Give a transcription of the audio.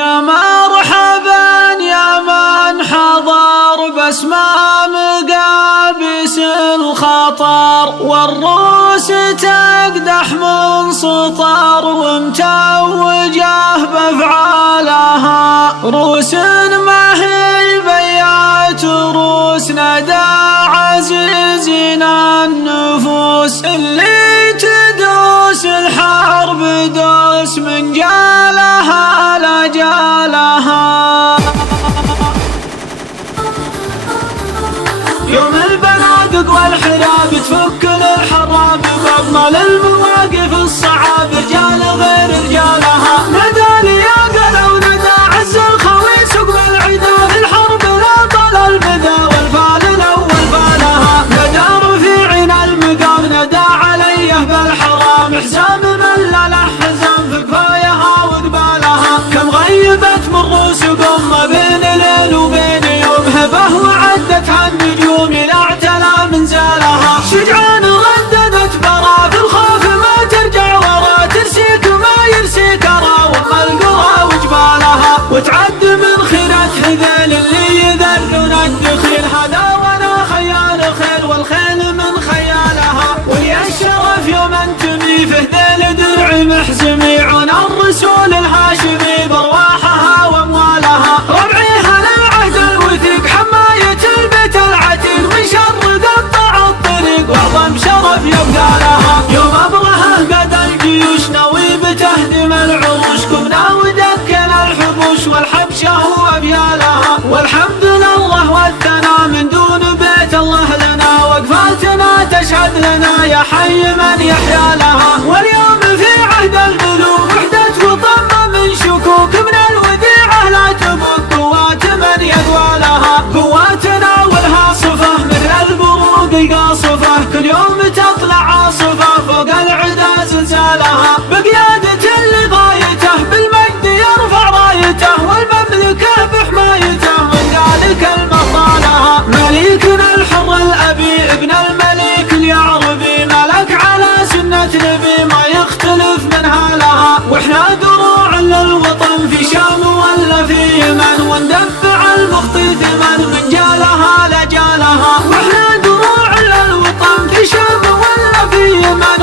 يا مرحبا يا من حضر بس ما مقابس الخطر، والروس تقدح من سطر ومتوجه بافعالها. روس ما هي بيات روس، ندى عزيزنا النفوس اللي تدوس الحرب دوس من جالها لا جالها. يوم البنادق والحراب تفك الحراب بأضمن المواقف الصعاب، رجال غير رجالها. ندى لياقة وندى عز الخوي سوق بالعدا، في الحرب لا طال البدا والفال الأول فالها. ندى رفيعنا المقام ندى عليه بالحرام، حزام من لا له حزام في كفايها وقبالها. كم غيبت من روس قمة بين ليل وبين يوم، هبه وعدتها النجوم إلى اعتلى منزلها. شجعان رددت برا في الخوف ما ترجع ورا، ترسيك ما يرسيك أرى وأم القرى وجبالها. وتعد من خيرات هذيل اللي يذلون الدخيل، هذا وانا خيال خيل والخيل من خيالها. ولي الشرف يوم انتمي في ذيل درع محزمي، عون الرسول الهاشمي بارواحها واموالها. ربعيها للعهد الوثيق حماية البيت العتيق، من شر قطع الطريق واعظم شرف يبقى لها. يوم ابرهه قد الجيوش ناوي بتهدم العروش، كبنا ودكنا الحبوش والحبشه هو ابيالها. والحمد لله والثناء من دون بيت الله لنا، وقفاتنا تشهد لنا يا حي من يحيا لها. واليوم في عهد الملوك وحدة وطمة من شكوك، من الوديعة لا تبك قوات من يدوى لها. قواتنا والها صفة مثل البروق قاصفة، كل يوم تطلع عاصفة فوق العدا زلزالها. بقيادة اللي غايته بالمجد يرفع رايته، والمملكة بحمايته من ذلك المطالها. مليكنا الحر الأبي ابن الملك اليعربي، ملك على سنة نبي ما يختلف منها لها. واحنا دروع للوطن في شام ولا في يمن، وندفع المخطي ثمن من جالها لا جالها. واحنا دروع للوطن في شام ولا في يمن.